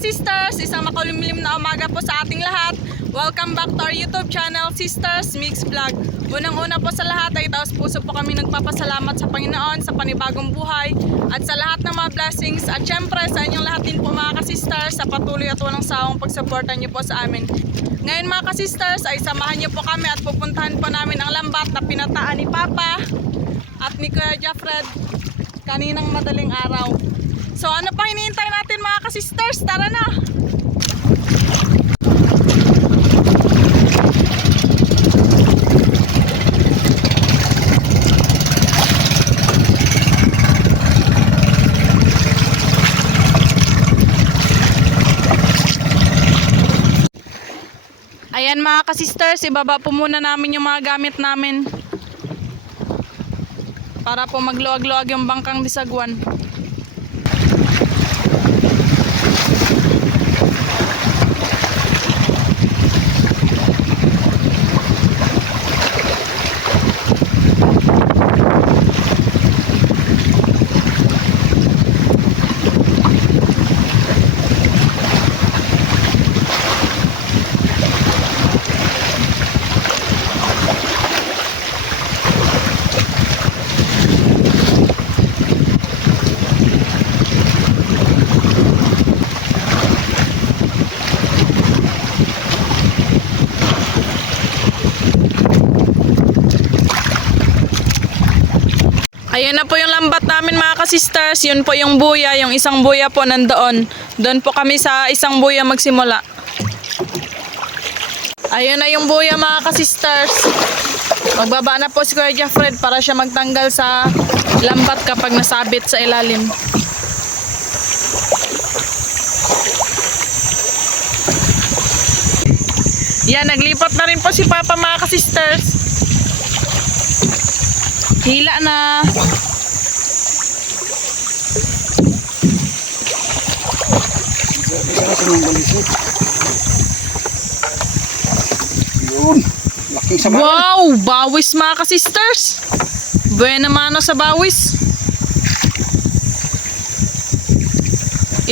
ka-sisters, isang makulimlim na umaga po sa ating lahat. Welcome back to our YouTube channel, Sisters Mix Vlog. Unang-una po sa lahat ay taos puso po kami nagpapasalamat sa Panginoon sa panibagong buhay at sa lahat ng mga blessings at syempre sa inyong lahat din po mga ka-sisters sa patuloy at walang sawang pagsuporta niyo po sa amin. Ngayon mga ka-sisters ay samahan niyo po kami at pupuntahan po namin ang lambat na pinataan ni Papa at ni Kuya Jeffred kaninang madaling araw. So ano pa hinihintay natin mga ka-sisters? Tara na! Ayan mga ka-sisters, ibaba po muna namin yung mga gamit namin para po magluwag-luwag yung bangkang Bisagwan. Ayan na po yung lambat namin mga ka-sisters. Yun po yung buya. Yung isang buya po nandoon. Doon po kami sa isang buya magsimula. Ayun na yung buya mga ka-sisters. Magbaba na po si Kuya Jeffred para siya magtanggal sa lambat kapag nasabit sa ilalim. Yan, naglipat na rin po si Papa mga ka-sisters. Hila na. Yun, laking sama. Wow, bawis mga ka-sisters. Buena mano sa bawis.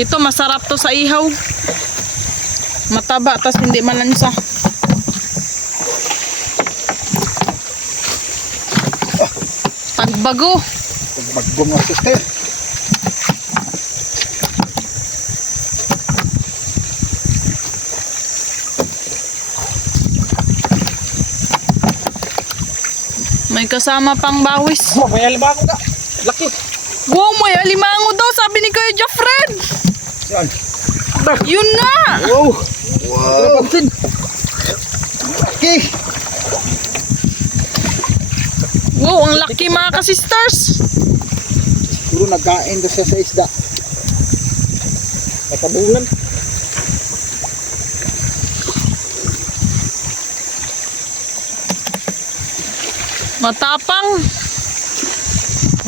Ito masarap to sa ihaw. Mataba tas hindi malansa. Tagbago. Tagbago mga sister. May kasama pang bawis. Oh, may alimango ka. Laki. Wow, may alimango daw sabi ni Kuya Jeffred. Yan. Yun na. Wow. Wow. Laki. Wow, ang laki mga ka-sisters. Puro nagkain doon sa isda. Nakabulan. Matapang.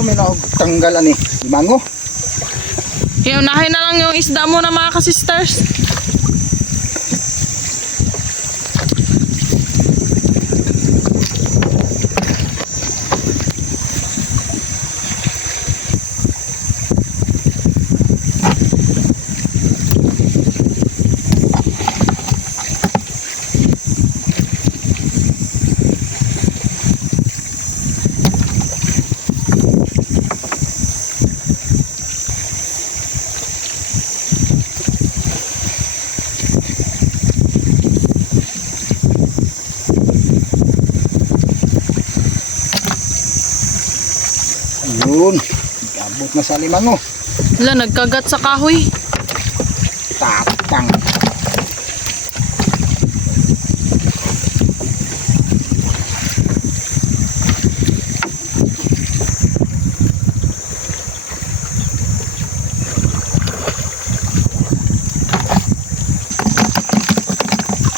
May tanggalan eh. Limango. Iunahin na lang yung isda muna mga ka-sisters. Yun. Gabot na sa limango. Wala, nagkagat sa kahoy. Tapang.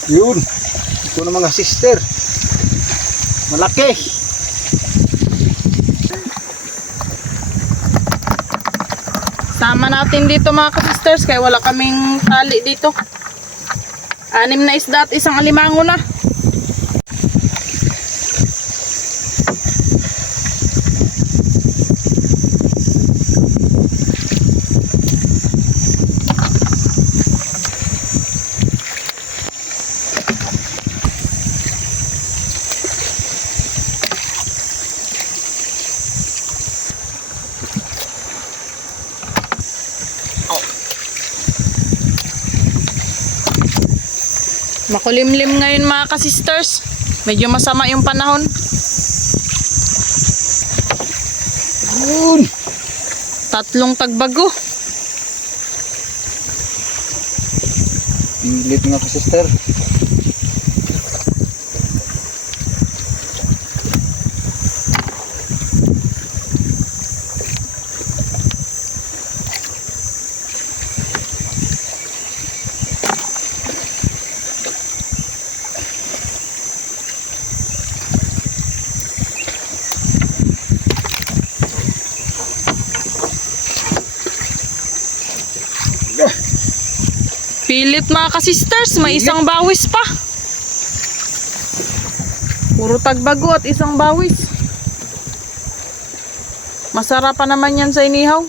Yun. Ito na mga sister. Malaki. Sama natin dito mga ka-sisters kaya wala kaming tali dito. 6 na isda at isang alimango na. Makulimlim ngayon mga ka-sisters. Medyo masama yung panahon. Yun. 3 tagbago. Pilit mga ka-sister. Pilit mga ka-sisters, may isang bawis pa. Puro tagbago at isang bawis. Masarap pa naman yan sa inihaw.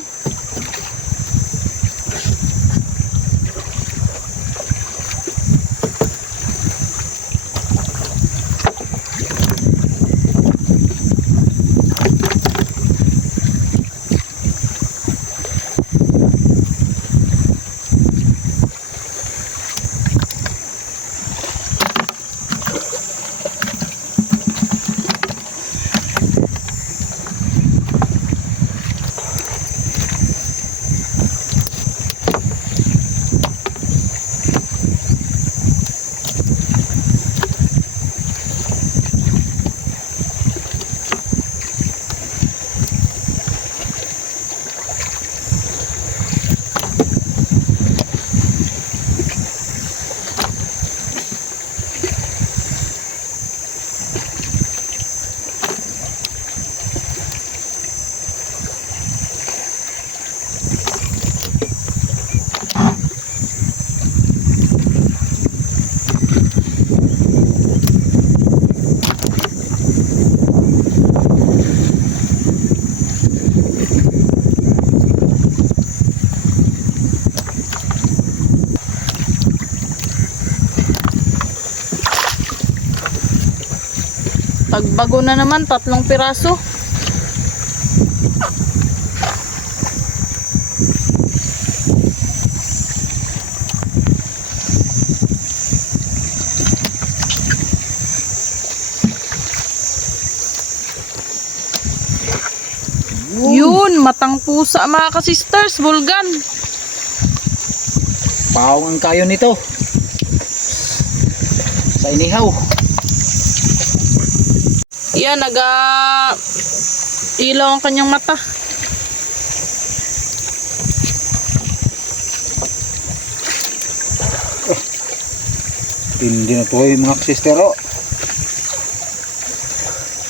Tagbago na naman, 3 piraso. Yun, matang pusa mga ka-sisters, bulgan. Pawang ang kayo nito. Sa inihaw. Yan, ilaw ang kanyang mata. Hindi na to yung mga ka-sister.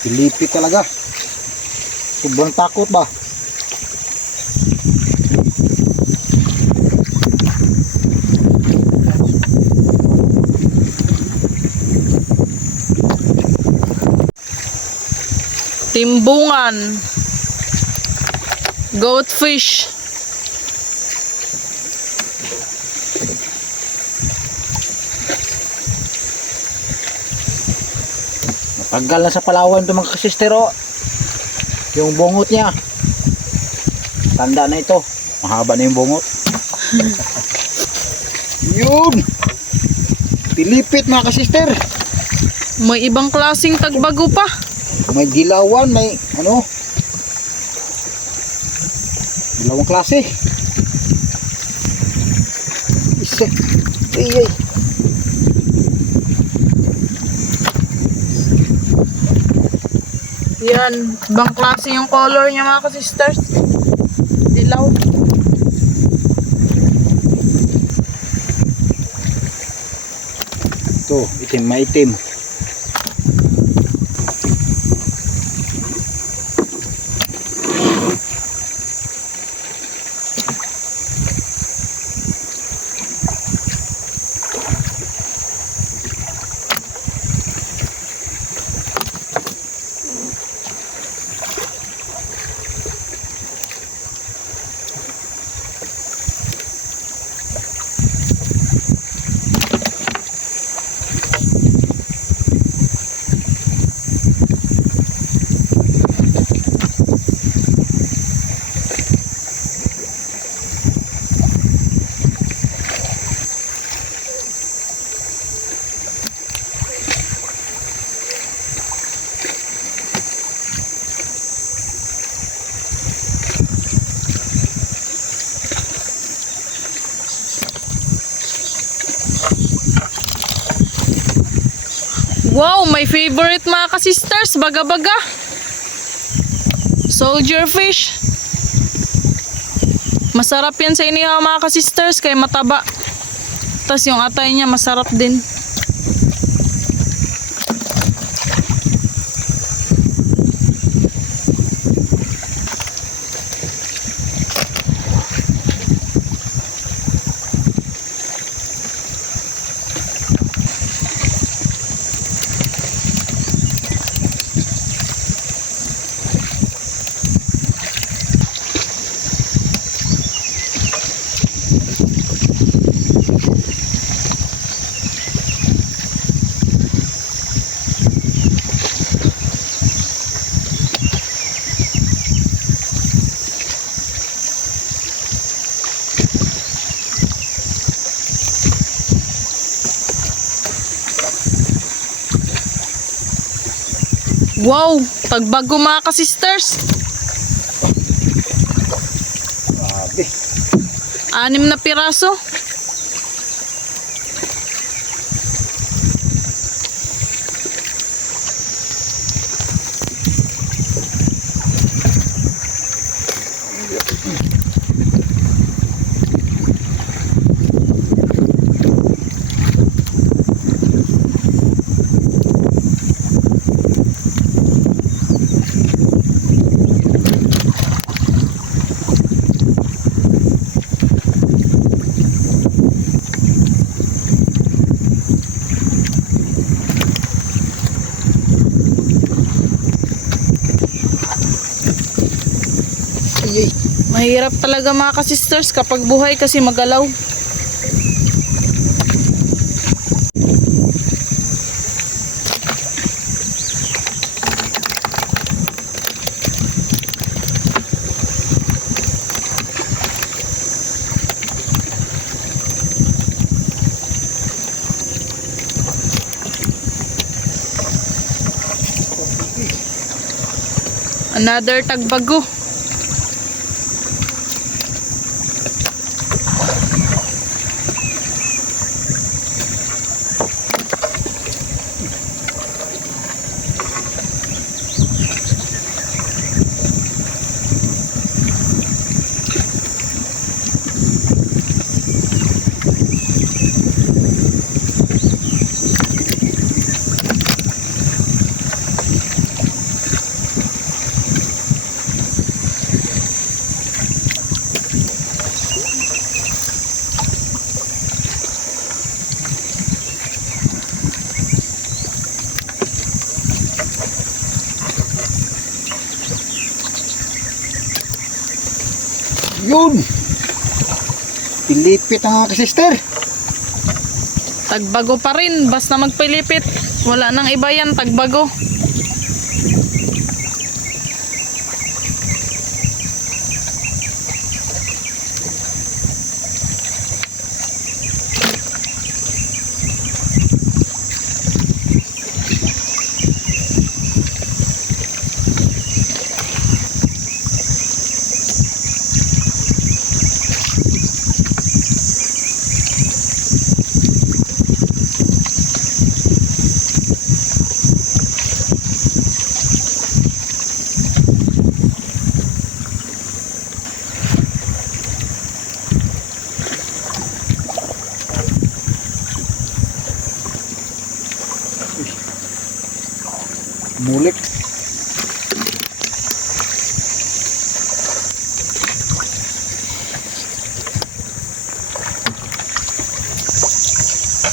Pilipit talaga. Sobrang takot ba? Timbungan. Goatfish. Matagal na sa Palawan ito mga ka-sister. Yung bungot niya. Tanda na ito. Mahaba na yung bungot. Yun. Pilipit mga ka-sister. May ibang klaseng tagbago pa. May dilawan, may ano? Dilawang klase. Isa. Ay. Yan, ibang klase yung color niya mga ka-sisters. Dilaw. Ito, itim maitim. Wow, my favorite mga ka-sisters, baga-baga. Soldier fish. Masarap yan sa inihaw mga ka-sisters, kaya mataba. Tapos yung atay niya masarap din. Wow, tagbago mga ka-sisters. Grabe. 6 na piraso. Ay, Mahirap talaga mga ka-sisters kapag buhay kasi magalaw. Another tagbago. yun. Pilipit ang mga sister. Tagbago pa rin, basta magpilipit. Wala nang iba yan, tagbago. Mulik.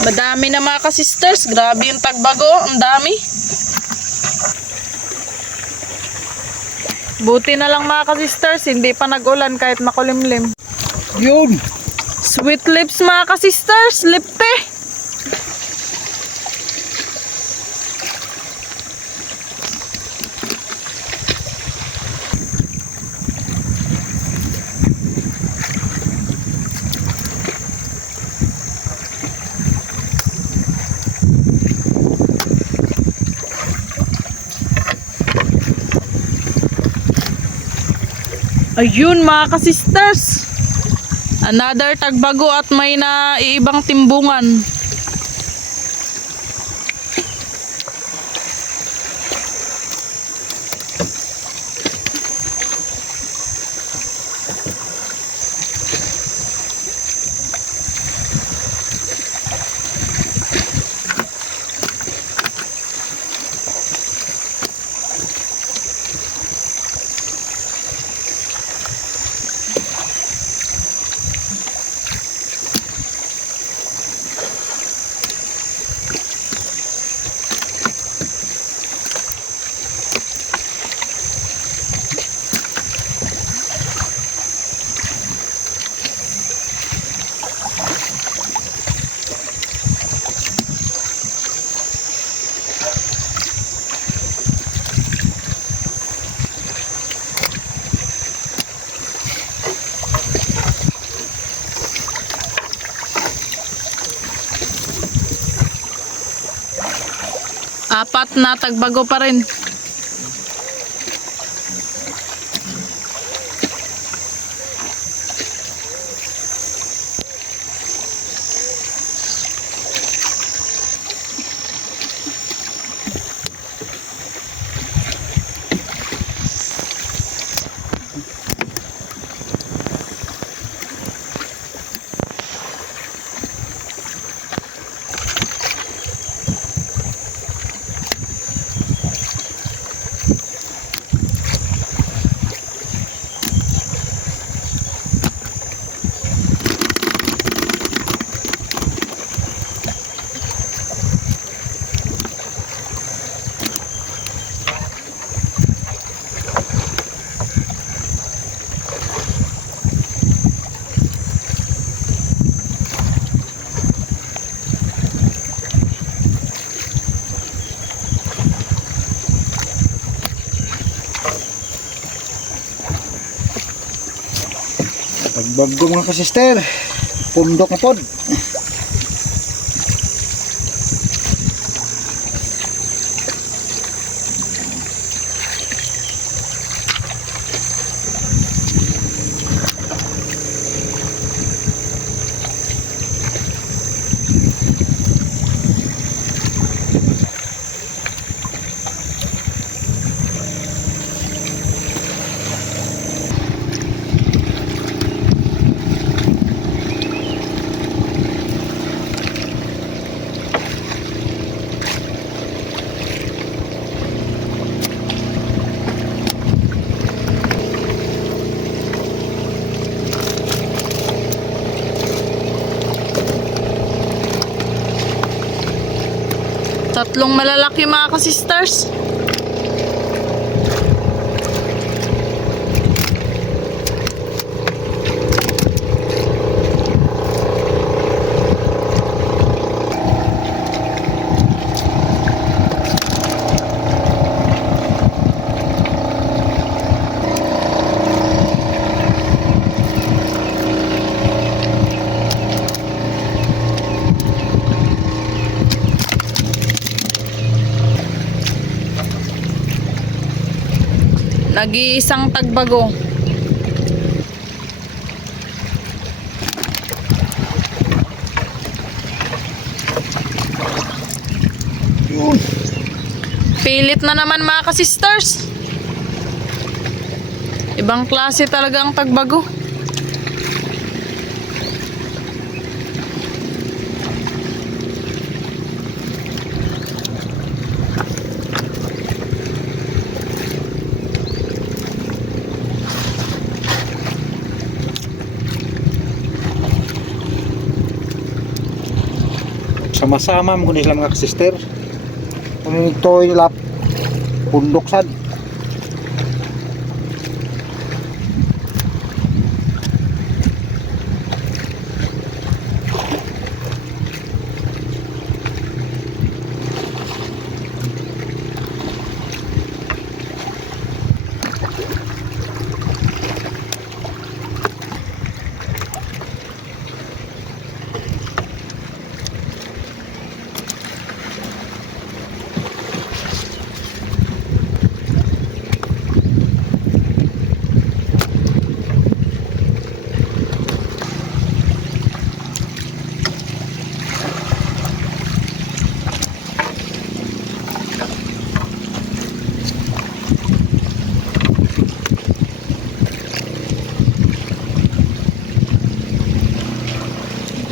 Madami na mga ka-sisters. Grabe yung tagbago. Ang dami. Buti na lang mga ka-sisters. Hindi pa nag-ulan kahit makulimlim. Yun. Sweet lips mga ka-sisters. Lipte. Ayun mga ka-sisters. Another tagbago at may naiibang timbungan. Apat na tagbago pa rin. Pagbago mga kasister, pundok na pod. Tatlong malalaki mga ka-sisters. Nag-iisang tagbago. Pilit na naman mga ka-sisters. Ibang klase talaga ang tagbago. Sama-sama mo kundi sila mga kasister. Ito nila pundok sad.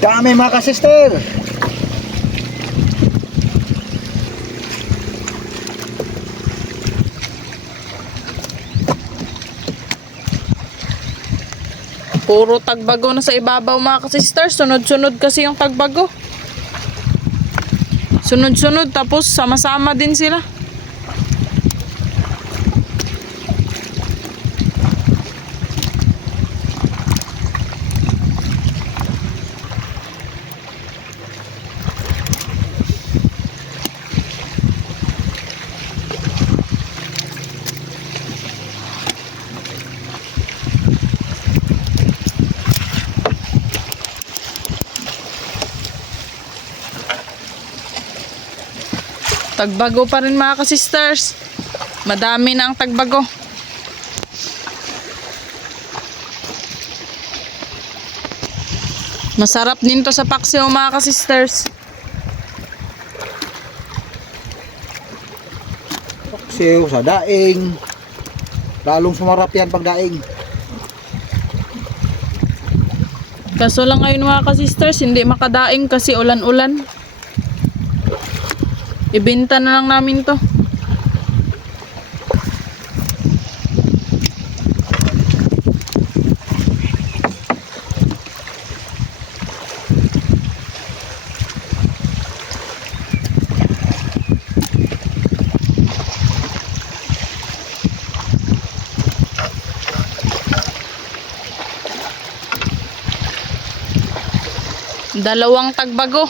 Dami mga ka-sister. Puro tagbago na sa ibabaw mga ka-sister. Sunod-sunod kasi yung tagbago. Sunod-sunod tapos sama-sama din sila. Tagbago pa rin mga ka-sisters. Madami na ang tagbago. Masarap din to sa paksiw mga ka-sisters. Paksiw sa daing. Lalong sumarap yan pag daing. Kaso lang ngayon mga ka-sisters, hindi makadaing kasi ulan-ulan. Ibenta na lang namin to. Dalawang tagbago.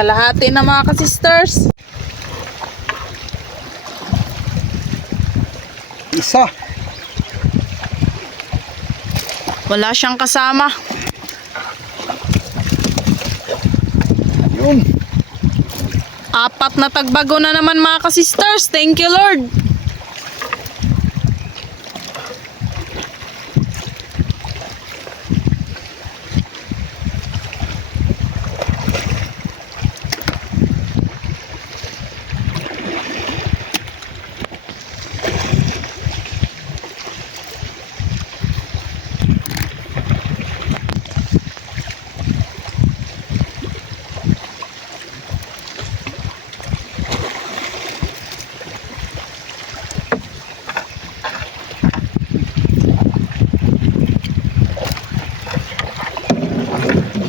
Kalahati na mga ka-sisters. Isa. Wala siyang kasama. Yun. Apat na tagbago na naman mga ka-sisters. Thank you Lord.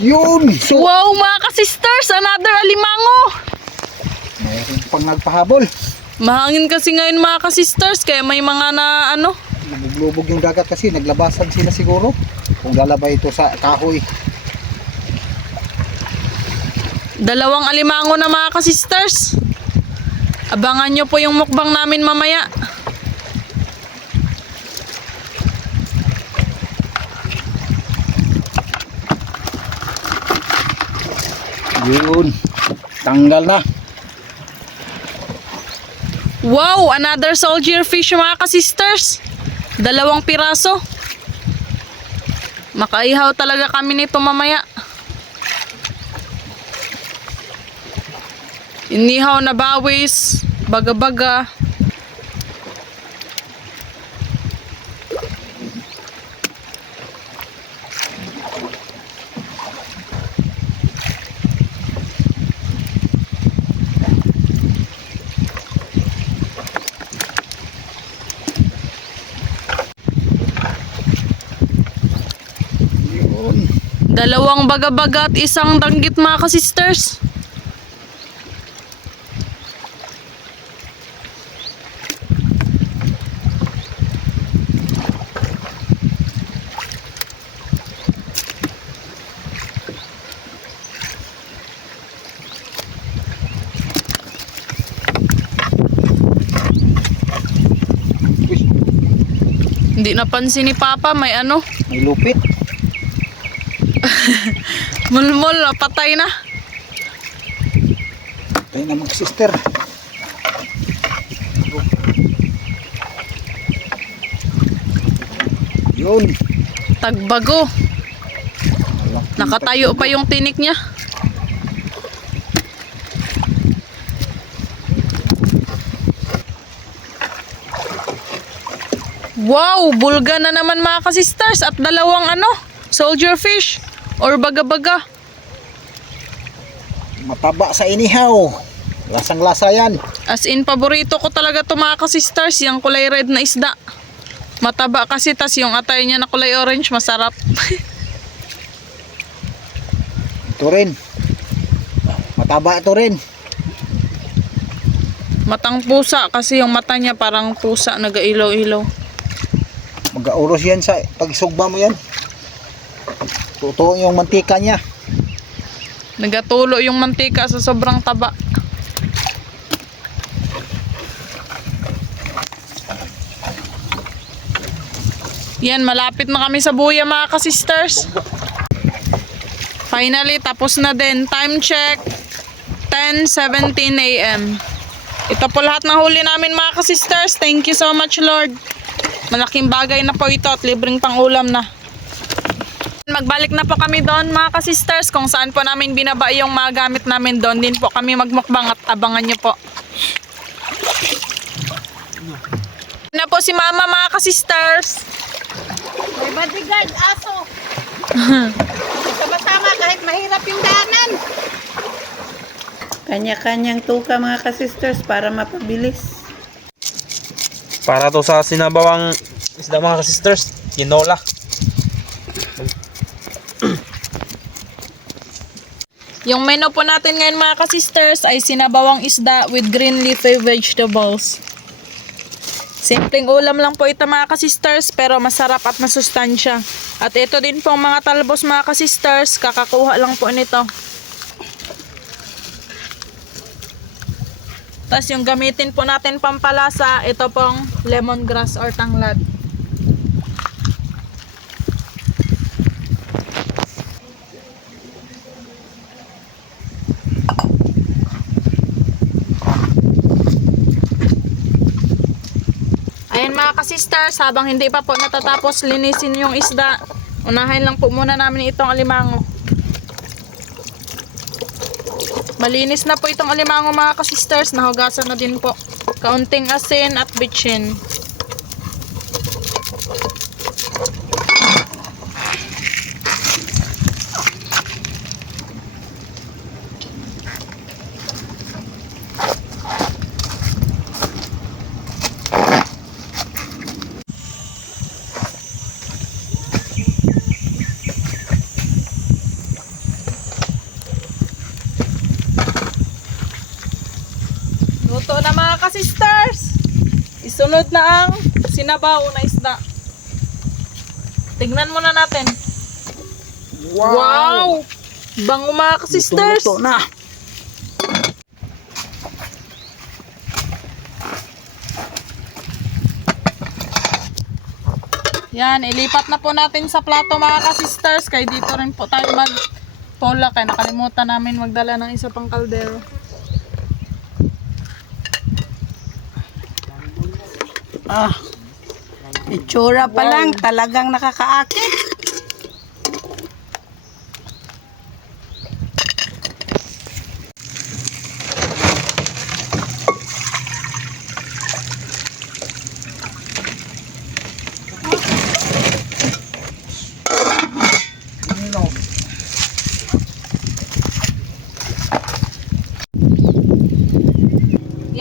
Yun. So, Wow mga ka-sisters, another alimango. mayroon pang nagpahabol. Mahangin kasi ngayon mga ka-sisters, kaya may mga na ano. Nabublubog yung dagat kasi naglabasan sila siguro. Kung lalabay ito sa kahoy. Dalawang alimango na mga ka-sisters. Abangan nyo po yung mukbang namin mamaya. Yun. Tanggal na. Wow, another soldier fish mga ka-sisters. Dalawang piraso. Makaihaw talaga kami nito mamaya. Inihaw na bawis, baga-baga. Yun. Dalawang baga-baga at isang danggit mga ka-sisters. Hindi napansin ni Papa, may ano, May lupit. mulmul, patay na. Tayo na mga sister. Yun. Tagbago. Nakatayo pa yung tinik niya. Wow, bulga na naman mga ka-sisters at dalawang soldier fish or baga-baga. Mataba sa inihaw. Lasang-lasa yan. As in, paborito ko talaga to mga ka-sisters, yung kulay red na isda. Mataba kasi, tas yung atay niya na kulay orange, masarap. Ito rin. Mataba ito rin. Matang pusa kasi yung mata niya parang pusa, nag-ilaw-ilaw. Mag-auros yan sa pagsugba mo yan. Totoo yung mantika niya. Nagatulo yung mantika sa sobrang taba. Yan, malapit na kami sa buya mga ka-sisters. Finally, tapos na din. Time check, 10:17 a.m. Ito po lahat ng huli namin mga ka-sisters. Thank you so much, Lord. Malaking bagay na po ito at libreng pang-ulam na. Magbalik na po kami doon mga ka-sisters, kung saan po namin binaba yung mga gamit namin doon. Din po kami magmukbang at abangan nyo po. Na po si Mama mga ka-sisters. May bodyguard, aso. Sama-sama kahit mahirap yung daanan. Kanya-kanyang tuka mga ka-sisters para mapabilis. Para to sa sinabawang isda mga ka-sisters, tinola. Yung menu po natin ngayon mga ka-sisters ay sinabawang isda with green leafy vegetables. Simpleng ulam lang po ito mga ka-sisters, pero masarap at masustansya. At ito din po mga talbos mga ka-sisters, kakakuha lang po nito. Tapos yung gamitin po natin pampalasa, ito pong lemongrass or tanglad. Ayan mga ka-sisters, habang hindi pa po natatapos linisin yung isda, unahin lang po muna namin itong alimango. Malinis na po itong alimango mga ka-sisters, nahugasan na din po. Kaunting asin at bitchin. Luto na mga ka-sisters. Isunod na ang sinabaw na isda. Tignan muna natin. Wow! Bango mga ka-sisters. Luto na. Yan, ilipat na po natin sa plato mga ka-sisters. Kaya dito rin po tayo mag-pola. Kaya nakalimutan namin magdala ng isa pang kaldero. Itsura pa lang, talagang nakakaakit.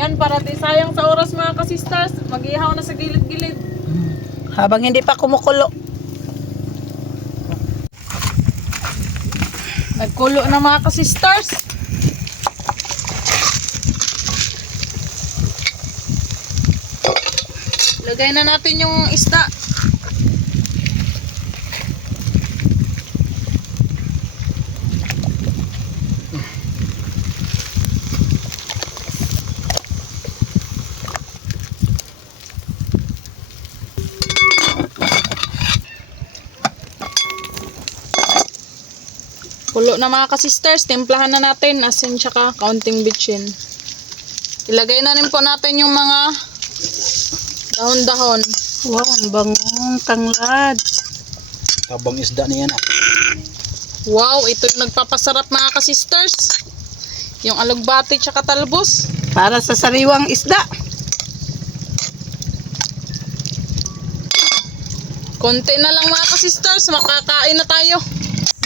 Yan, para di sayang sa oras mga ka-sisters. Mag-ihaw na sa gilid-gilid. Habang hindi pa kumukulo. Nagkulo na mga ka-sisters. Lagay na natin yung isda. Kulo na mga ka-sisters, timplahan na natin asin tsaka kaunting bitchin. Ilagay na rin po natin yung mga dahon-dahon. Wow, ang bangong tanglad. Tabang isda niya na. Wow, ito yung nagpapasarap mga ka-sisters. Yung alugbati tsaka talbos. Para sa sariwang isda. Konti na lang mga ka-sisters, makakain na tayo.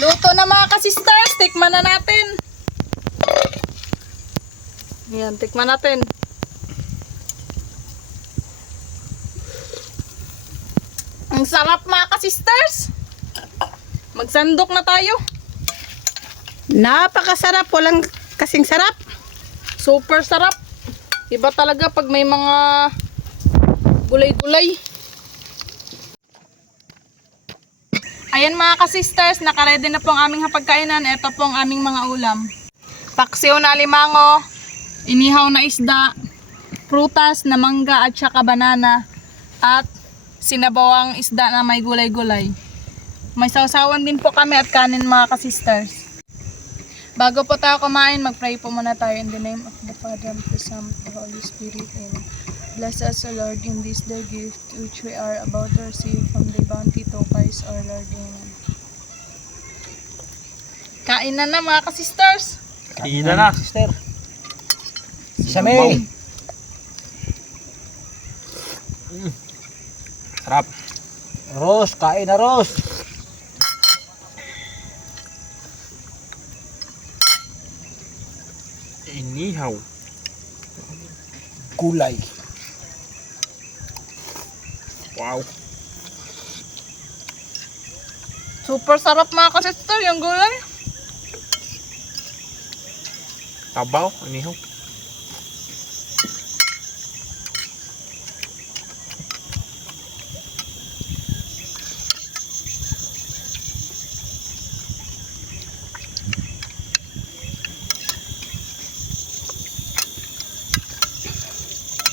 Luto na mga ka-sisters, tikman na natin. Yan, tikman natin. Ang sarap mga ka-sisters. Magsandok na tayo. Napakasarap, walang kasing sarap. Super sarap. Iba talaga pag may mga gulay-gulay. Ayan mga ka-sisters, nakaredy na po ang aming hapagkainan. Ito po ang aming mga ulam. Paksiw na alimango, inihaw na isda, prutas na mangga at saka banana, at sinabawang isda na may gulay-gulay. May sausawan din po kami at kanin mga ka-sisters. Bago po tayo kumain, mag-pray po muna tayo in the name of the Father, and the Son, and the Holy Spirit. Amen. Bless us, O Lord, in this their gift, which we are about to receive from the bounty to Christ our Lord. Amen. Kain na mga ka-sisters. Kain na. Sister. Sa May. Sarap. Ros, kain na Ros. Inihaw. Kulay. Wow. Super sarap mga ka-sister yung gulay. Tabaw, inihaw.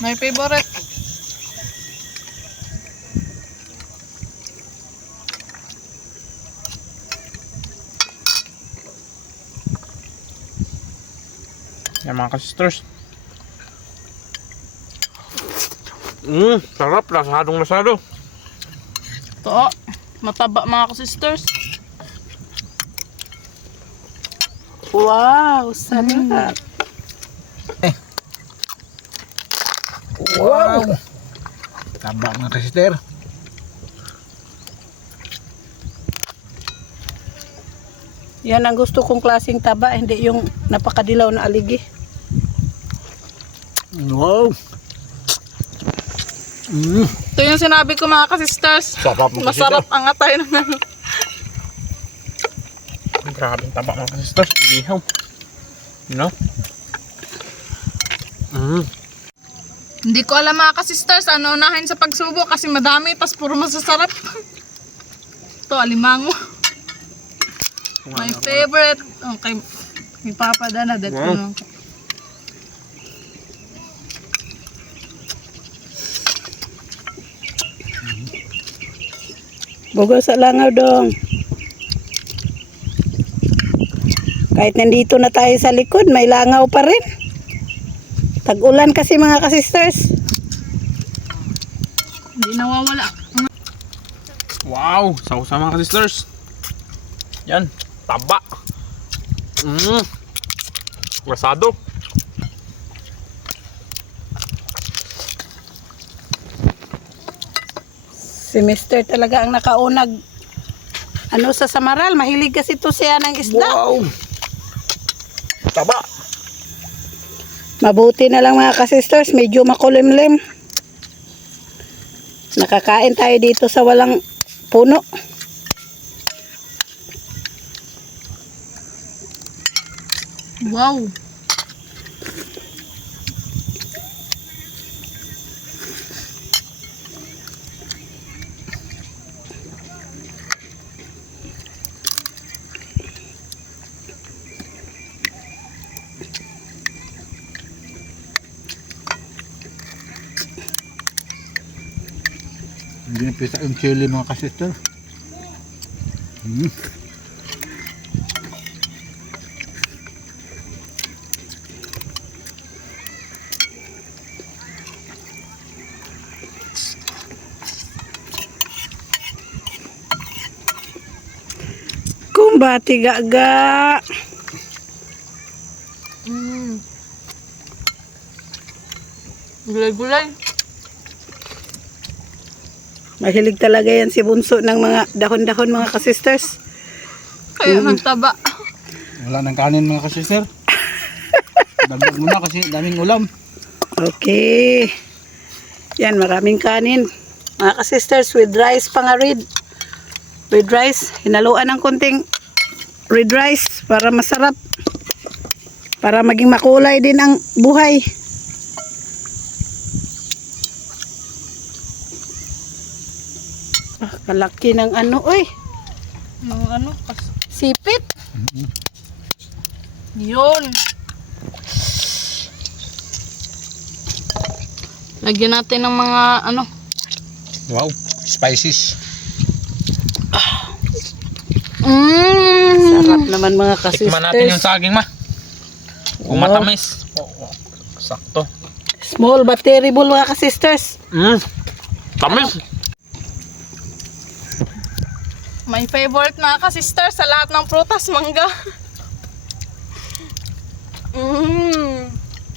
My favorite. Yan mga ka-sisters. Sarap. Lasadong lasado. Ito, mataba mga ka-sisters. Wow, sarap. Wow. Taba mga ka-sister. Yan ang gusto kong klaseng taba, hindi yung napakadilaw na aligi. Wow. Ito yung sinabi ko mga ka-sisters. Sarap mga Masarap ang atay ng Grabe ang taba mga ka-sisters. Inihaw. You know? Hindi ko alam mga ka-sisters ano unahin sa pagsubo kasi madami tas puro masasarap. Ito, alimango. My favorite. Okay. May papadana. That's Wow. Bugos sa langaw dong. Kahit nandito na tayo sa likod, may langaw pa rin. Tag-ulan kasi mga ka-sisters. Hindi nawawala. Wow. Sausa mga ka-sisters. Yan. Taba. Lasado. Si Mr. talaga ang nakaunag sa Samaral. Mahilig kasi to siya ng isda. Wow. Taba. Mabuti na lang mga ka-sisters, medyo makulimlim. Nakakain tayo dito sa walang puno. Wow. Hindi na pisa yung chili mga ka-sister. Kumbati gaga. Gulay-gulay. Mahilig talaga yan si Bunso ng mga dahon-dahon mga kasisters. Kaya nagtaba. Wala nang kanin mga kasister. Dagdag muna kasi daming ulam. Okay. Yan, maraming kanin. Mga kasisters, with rice pa nga red. With rice, hinaluan ng konting red rice para masarap. Para maging makulay din ang buhay. Ah, kalaki ng ano, oy. Ng ano? Sipit. Yun. Lagyan natin ng mga ano. Wow, spices. Sarap naman mga kasisters. Tikman natin yung saging ma. Kung Wow. matamis. Sakto. Small but terrible mga kasisters. Tamis. My favorite mga ka-sister sa lahat ng prutas, mangga.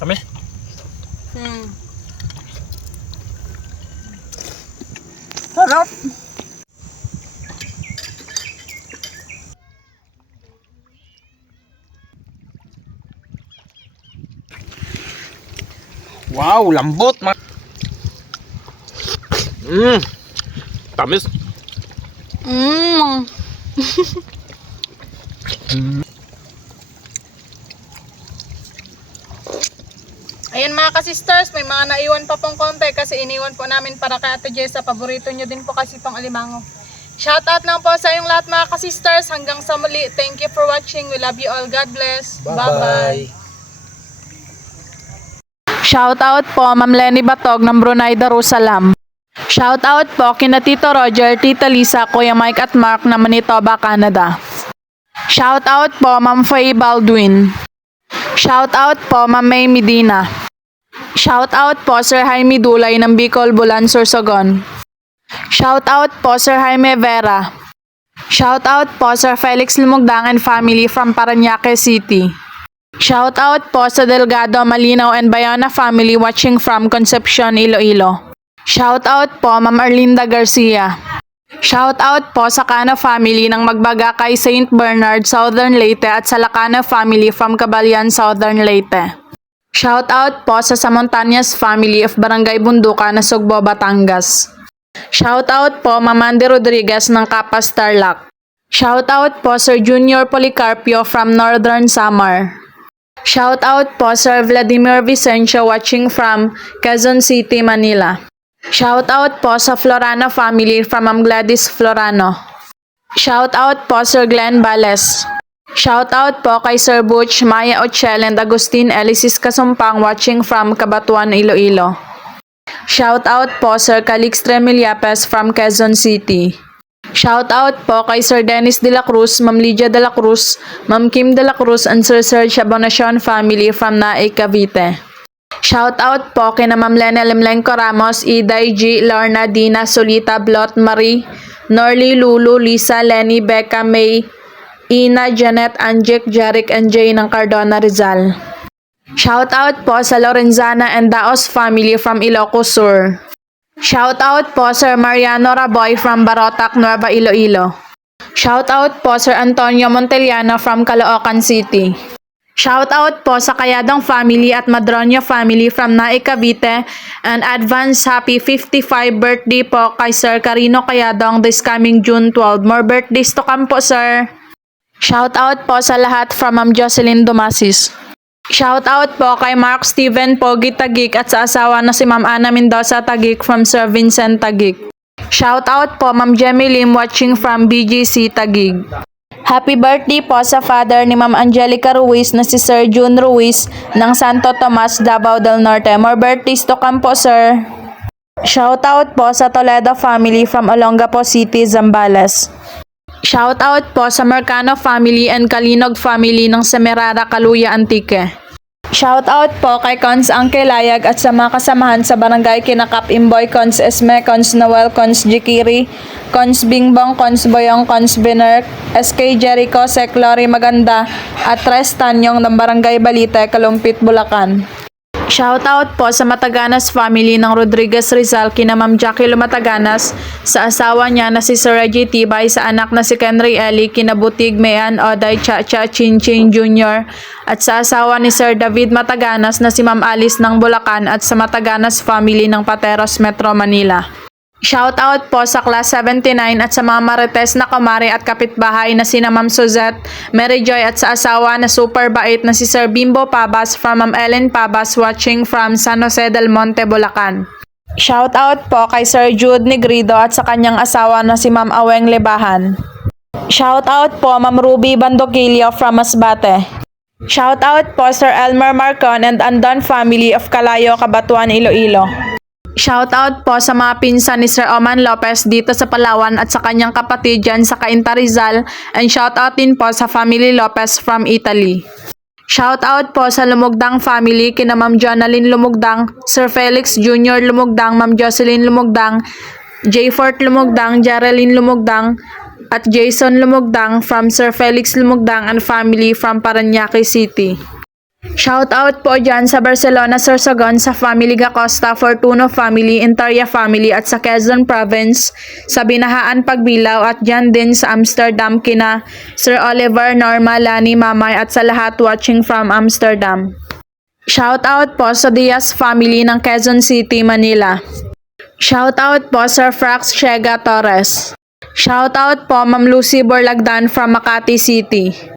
Tamis. Sarap. Wow, lambot ma. Tamis. Ayan mga ka-sisters, may mga naiwan pa pong konti kasi iniwan po namin para kay Ate Jessa. Paborito nyo din po kasi pang alimango. Shoutout lang po sa inyong lahat mga ka-sisters. Hanggang sa muli. Thank you for watching. We love you all. God bless. Bye-bye. Shoutout po Ma'am Lenny Batog ng Brunei Darussalam. Shoutout po kina Tito Roger, Tita Lisa, Kuya Mike at Mark na Manitoba, Canada. Shoutout po Ma'am Faye Baldwin. Shoutout po Ma'am May Medina. Shoutout po Sir Jaime Dulay ng Bicol, Bulan, Sorsogon. Shoutout po Sir Jaime Vera. Shoutout po Sir Felix Lumugdang and family from Parañaque City. Shoutout po sa Delgado, Malinaw and Bayona family watching from Concepcion, Iloilo. Shoutout po Ma'am Arlinda Garcia. Shoutout po sa Cano family ng Magbaga kay St. Bernard, Southern Leyte at sa Lacano family from Caballan, Southern Leyte. Shoutout po sa Samontañas family of Barangay Bundukan, Nasugbo, Batangas. Shoutout po Ma'am Andy Rodriguez ng Capas, Tarlac. Shoutout po Sir Junior Policarpio from Northern Samar. Shoutout po Sir Vladimir Vicencio watching from Quezon City, Manila. Shoutout po sa Florano family from Ma'am Gladys Florano. Shoutout po Sir Glenn Bales. Shoutout po kay Sir Butch, Maya Ochel and Agustin Elisis Kasumpang watching from Cabatuan, Iloilo. Shoutout po Sir Calixtre Millapes from Quezon City. Shoutout po kay Sir Dennis De La Cruz, Ma'am Lydia De La Cruz, Ma'am Kim De La Cruz and Sir Serge Abonacion family from Naik, Cavite. Shoutout po kina Ma'am Lena Lemlenco Ramos, Iday G, Lorna, Dina, Solita, Blot, Marie, Norly, Lulu, Lisa, Lenny, Becca, May, Ina, Janet, Anjek, Jarek, and Jay ng Cardona, Rizal. Shoutout po sa Lorenzana and Daos family from Ilocos Sur. Shoutout po Sir Mariano Raboy from Barotac, Nueva Iloilo. Shoutout po Sir Antonio Monteliano from Caloocan City. Shoutout po sa Kayadong family at Madronio family from Naik, Cavite, and advance happy 55 birthday po kay Sir Carino Kayadong this coming June 12. More birthdays to come po, sir. Shoutout po sa lahat from Ma'am Jocelyn Dumasis. Shoutout po kay Mark Steven Pogi Tagig at sa asawa na si Ma'am Ana Mendoza Tagig from Sir Vincent Tagig. Shoutout po Ma'am Jemmy Lim watching from BGC Tagig. Happy birthday po sa father ni Ma'am Angelica Ruiz na si Sir June Ruiz ng Santo Tomas, Davao del Norte. More birthdays to come po, sir. Shoutout po sa Toledo family from Olongapo City, Zambales. Shoutout po sa Mercano family and Kalinog family ng Semerara, Caluya, Antique. Shoutout po kay Cons Angke Layag at sa mga kasamahan sa Barangay Kinakap, Imboy, Cons Esme, Cons Noel, Cons Jikiri, Cons Bingbong, Cons Boyong, Cons Biner, SK Jericho, Sek Lori Maganda at Tres Tanyong ng Barangay Balite, Kalumpit, Bulacan. Shoutout po sa Mataganas family ng Rodriguez Rizal kina Ma'am Jackie Lumataganas, sa asawa niya na si Sir Reggie Tibay, sa anak na si Kenry Eli, kina Butig Mayan Oday Chacha Chin Chin Jr. at sa asawa ni Sir David Mataganas na si Ma'am Alice ng Bulacan at sa Mataganas family ng Pateros Metro Manila. Shoutout po sa Class 79 at sa mga marites na kamari at kapitbahay na sina Ma'am Suzette, Mary Joy at sa asawa na super bait na si Sir Bimbo Pabas from Ma'am Ellen Pabas watching from San Jose del Monte, Bulacan. Shoutout po kay Sir Jude Negrido at sa kanyang asawa na si Ma'am Aweng Lebahan. Shoutout po Ma'am Ruby Bandoquillo from Masbate. Shoutout po Sir Elmer Marcon and Andon family of Calayo, Cabatuan, Iloilo. Shoutout po sa mga pinsan ni Sir Oman Lopez dito sa Palawan at sa kanyang kapatid dyan sa Cainta Rizal, and shoutout din po sa family Lopez from Italy. Shoutout po sa Lumugdang family kina Ma'am Jonalyn Lumugdang, Sir Felix Jr. Lumugdang, Ma'am Jocelyn Lumugdang, J. Fort Lumugdang, Jarelyn Lumugdang, at Jason Lumugdang from Sir Felix Lumugdang and family from Parañaque City. Shoutout po dyan sa Barcelona, Sorsogon, sa family Gacosta, Fortuno family, Interia family at sa Quezon Province, sa Binahaan Pagbilaw at dyan din sa Amsterdam kina Sir Oliver, Norma, Lani, Mamay at sa lahat watching from Amsterdam. Shoutout po sa Diaz family ng Quezon City, Manila. Shoutout po Sir Frax Chega Torres. Shoutout po Ma'am Lucy Borlagdan from Makati City.